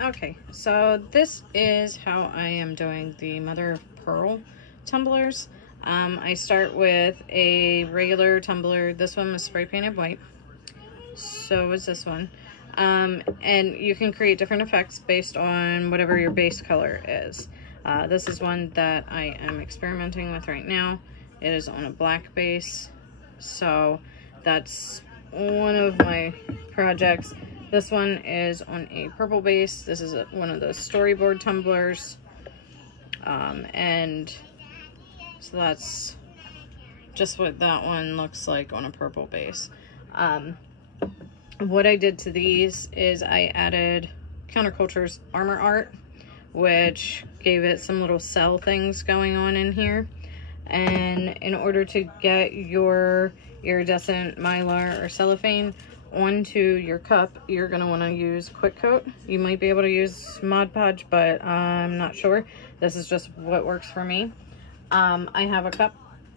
Okay, so this is how I am doing the mother of pearl tumblers. I start with a regular tumbler. This one was spray painted white. So is this one. And you can create different effects based on whatever your base color is. This is one that I am experimenting with right now. It is on a black base, so that's one of my projects. This one is on a purple base. This is one of those storyboard tumblers. And so that's just what that one looks like on a purple base. What I did to these is I added Counterculture's armor art, which gave it some little cell things going on in here. And in order to get your iridescent mylar or cellophane onto your cup, you're going to want to use Quick Coat. You might be able to use Mod Podge, but I'm not sure. This is just what works for me. I have a cup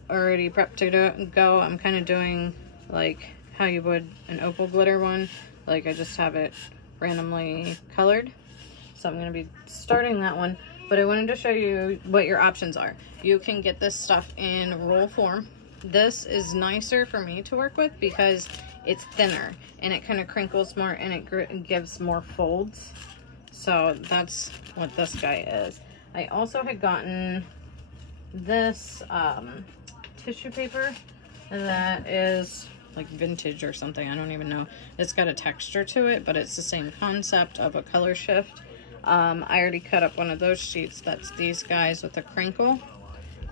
already prepped to go. I'm kind of doing like how you would an opal glitter one. Like I just have it randomly colored. So I'm going to be starting that one. But I wanted to show you what your options are. You can get this stuff in roll form. This is nicer for me to work with because it's thinner and it kind of crinkles more and it gives more folds. So that's what this guy is. I also had gotten this tissue paper that is like vintage or something. I don't even know. It's got a texture to it, but it's the same concept of a color shift. I already cut up one of those sheets. That's these guys with a crinkle.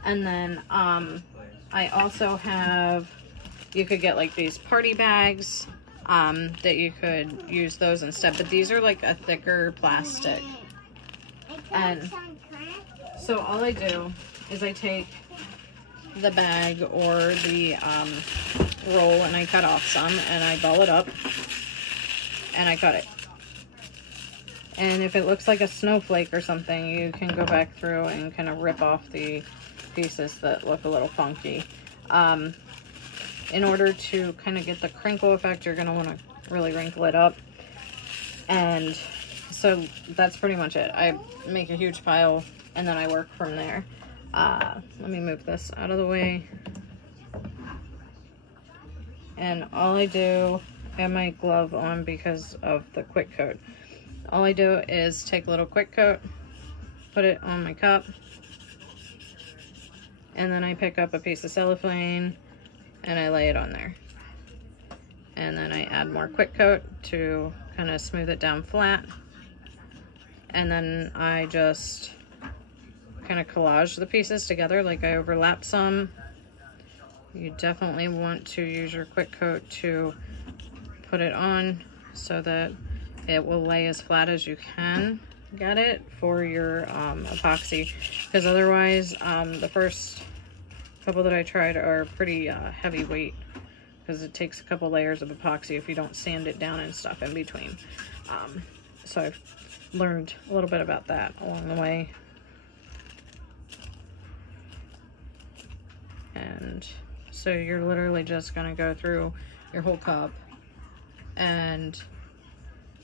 And then I also have, you could get like these party bags that you could use those instead, but these are like a thicker plastic. And so all I do is I take the bag or the roll and I cut off some and I ball it up and I cut it. And if it looks like a snowflake or something, you can go back through and kind of rip off the pieces that look a little funky. In order to kind of get the crinkle effect, you're going to want to really wrinkle it up. And so that's pretty much it. I make a huge pile and then I work from there. Let me move this out of the way. And all I do, I have my glove on because of the Quick Coat. All I do is take a little Quick Coat, put it on my cup, and then I pick up a piece of cellophane and I lay it on there. And then I add more Quick Coat to kind of smooth it down flat. And then I just kind of collage the pieces together, like I overlap some. You definitely want to use your Quick Coat to put it on so that it will lay as flat as you can get it for your epoxy, because otherwise the first couple that I tried are pretty heavyweight because it takes a couple layers of epoxy if you don't sand it down and stuff in between. So I've learned a little bit about that along the way. And so you're literally just going to go through your whole cup and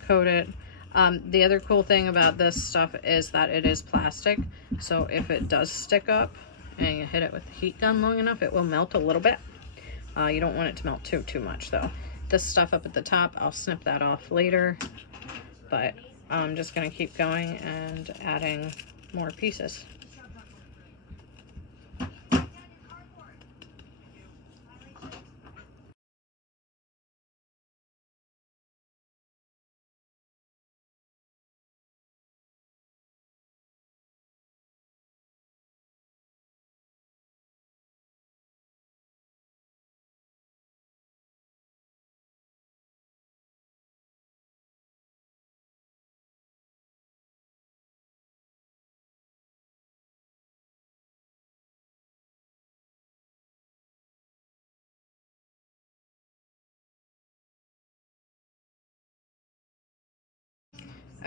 coat it. The other cool thing about this stuff is that it is plastic, so if it does stick up and you hit it with the heat gun long enough, it will melt a little bit. You don't want it to melt too much though. This stuff up at the top, I'll snip that off later, but I'm just going to keep going and adding more pieces.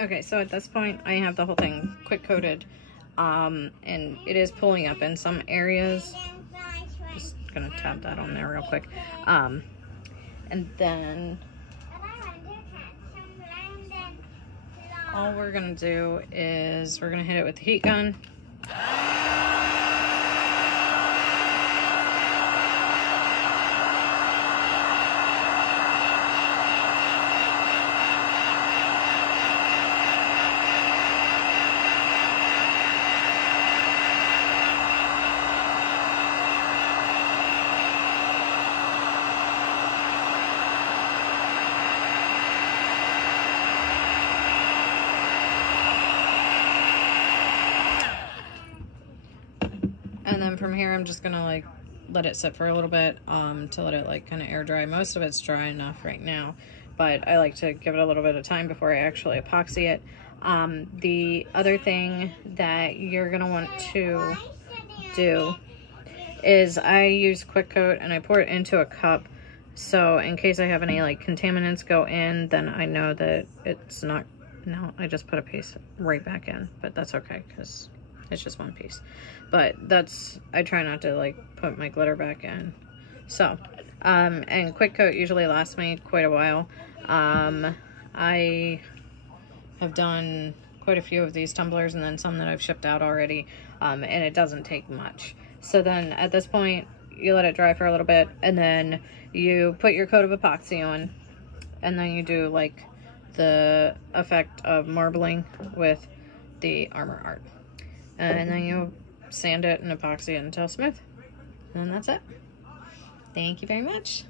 Okay, so at this point I have the whole thing quick coated, and it is pulling up in some areas. Just gonna tap that on there real quick. And then all we're gonna do is we're gonna hit it with the heat gun. And then from here, I'm just gonna like let it sit for a little bit to let it like kind of air dry. Most of it's dry enough right now, but I like to give it a little bit of time before I actually epoxy it. The other thing that you're gonna want to do is I use Quick Coat and I pour it into a cup. So in case I have any like contaminants go in, then I know that it's not, no, I just put a piece right back in, but that's okay because it's just one piece. But that's, I try not to like put my glitter back in. So, and Quick Coat usually lasts me quite a while. I have done quite a few of these tumblers and then some that I've shipped out already, and it doesn't take much. So then at this point, you let it dry for a little bit and then you put your coat of epoxy on and then you do like the effect of marbling with the Armor Art. And then you sand it and epoxy it until smooth. And that's it. Thank you very much.